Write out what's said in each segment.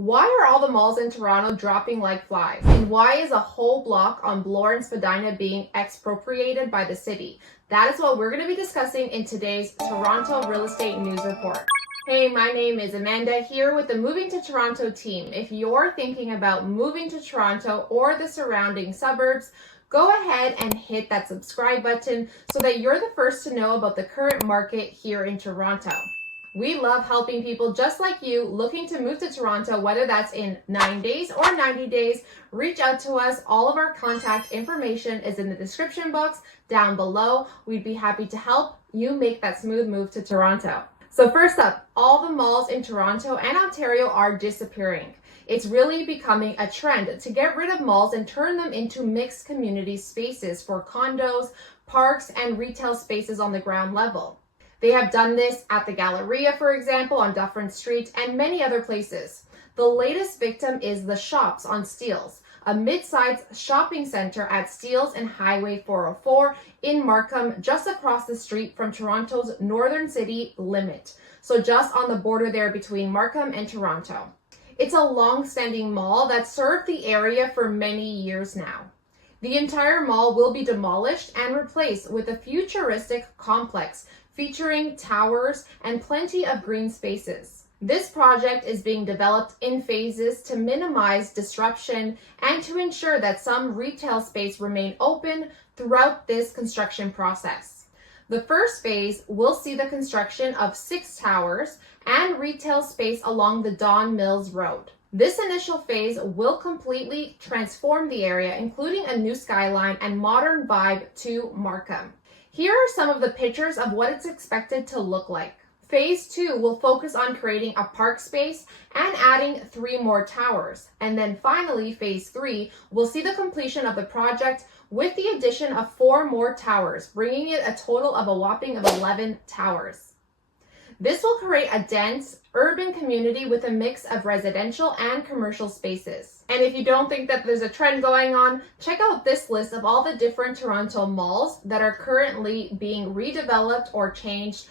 Why are all the malls in Toronto dropping like flies? And why is a whole block on Bloor and Spadina being expropriated by the city? That is what we're going to be discussing in today's Toronto Real Estate News Report. Hey, my name is Amanda here with the Moving to Toronto team. If you're thinking about moving to Toronto or the surrounding suburbs, go ahead and hit that subscribe button so that you're the first to know about the current market here in Toronto. We love helping people just like you looking to move to Toronto, whether that's in 9 days or 90 days. Reach out to us. All of our contact information is in the description box down below. We'd be happy to help you make that smooth move to Toronto. So first up, all the malls in Toronto and Ontario are disappearing. It's really becoming a trend to get rid of malls and turn them into mixed community spaces for condos, parks, and retail spaces on the ground level. They have done this at the Galleria, for example, on Bloor Street, and many other places. The latest victim is the Shops on Steeles, a mid-sized shopping center at Steeles and Highway 404 in Markham, just across the street from Toronto's northern city limit. So just on the border there between Markham and Toronto. It's a long-standing mall that served the area for many years now. The entire mall will be demolished and replaced with a futuristic complex featuring towers and plenty of green spaces. This project is being developed in phases to minimize disruption and to ensure that some retail space remain open throughout this construction process. The first phase will see the construction of 6 towers and retail space along the Don Mills Road. This initial phase will completely transform the area, including a new skyline and modern vibe to Markham. Here are some of the pictures of what it's expected to look like. Phase 2 will focus on creating a park space and adding 3 more towers. And then finally, Phase 3 will see the completion of the project with the addition of 4 more towers, bringing it a total of a whopping of 11 towers. This will create a dense urban community with a mix of residential and commercial spaces. And if you don't think that there's a trend going on, check out this list of all the different Toronto malls that are currently being redeveloped or changed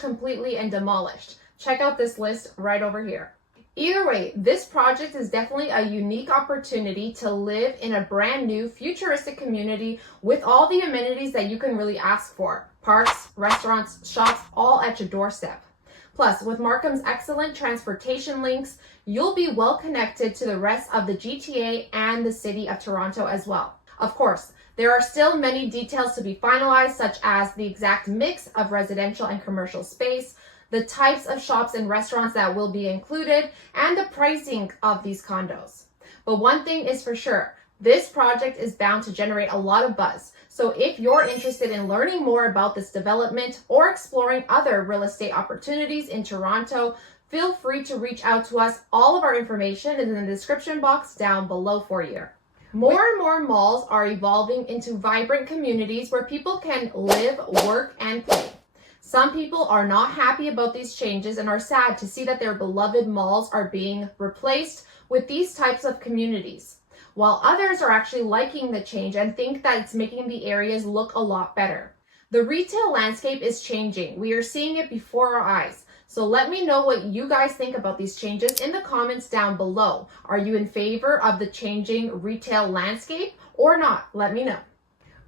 completely and demolished. Check out this list right over here. Either way, this project is definitely a unique opportunity to live in a brand new futuristic community with all the amenities that you can really ask for. Parks, restaurants, shops, all at your doorstep. Plus, with Markham's excellent transportation links, you'll be well connected to the rest of the GTA and the city of Toronto as well. Of course, there are still many details to be finalized, such as the exact mix of residential and commercial space, the types of shops and restaurants that will be included, and the pricing of these condos. But one thing is for sure, this project is bound to generate a lot of buzz. So if you're interested in learning more about this development or exploring other real estate opportunities in Toronto, feel free to reach out to us. All of our information is in the description box down below for you. More and more malls are evolving into vibrant communities where people can live, work, and play. Some people are not happy about these changes and are sad to see that their beloved malls are being replaced with these types of communities, while others are actually liking the change and think that it's making the areas look a lot better. The retail landscape is changing. We are seeing it before our eyes. So let me know what you guys think about these changes in the comments down below. Are you in favor of the changing retail landscape or not? Let me know.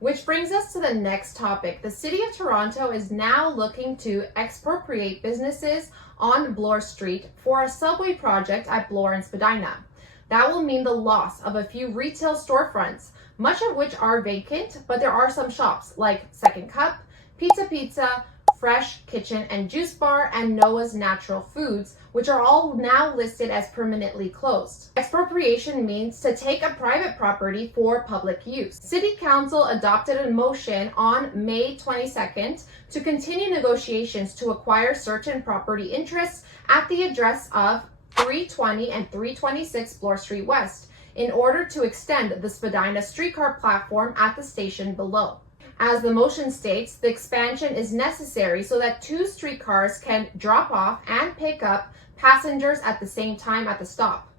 Which brings us to the next topic. The City of Toronto is now looking to expropriate businesses on Bloor Street for a subway project at Bloor and Spadina. That will mean the loss of a few retail storefronts, much of which are vacant, but there are some shops like Second Cup, Pizza, Fresh Kitchen and Juice Bar, and Noah's Natural Foods, which are all now listed as permanently closed. Expropriation means to take a private property for public use. City Council adopted a motion on May 22nd to continue negotiations to acquire certain property interests at the address of 320 and 326 Bloor Street West in order to extend the Spadina streetcar platform at the station below. As the motion states, the expansion is necessary so that 2 streetcars can drop off and pick up passengers at the same time at the stop,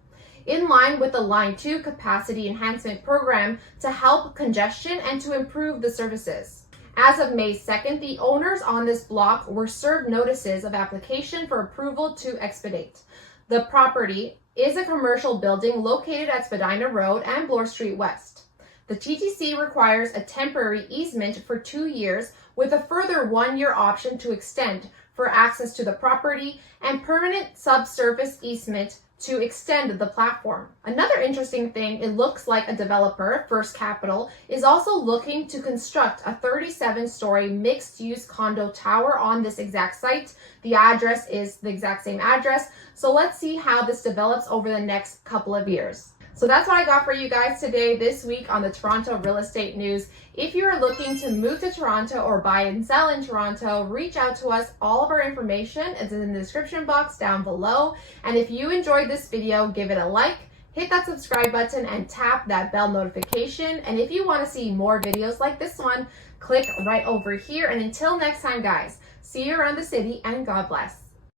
in line with the Line 2 capacity enhancement program to help congestion and to improve the services. As of May 2nd, the owners on this block were served notices of application for approval to expedite. The property is a commercial building located at Spadina Road and Bloor Street West. The TTC requires a temporary easement for 2 years with a further 1-year option to extend for access to the property and permanent subsurface easement to extend the platform. Another interesting thing, it looks like a developer, First Capital, is also looking to construct a 37-story mixed-use condo tower on this exact site. The address is the exact same address. So let's see how this develops over the next couple of years. So that's what I got for you guys today, this week on the Toronto Real Estate News. If you are looking to move to Toronto or buy and sell in Toronto, reach out to us. All of our information is in the description box down below. And if you enjoyed this video, give it a like, hit that subscribe button, and tap that bell notification. And if you want to see more videos like this one, click right over here. And until next time, guys, see you around the city and God bless.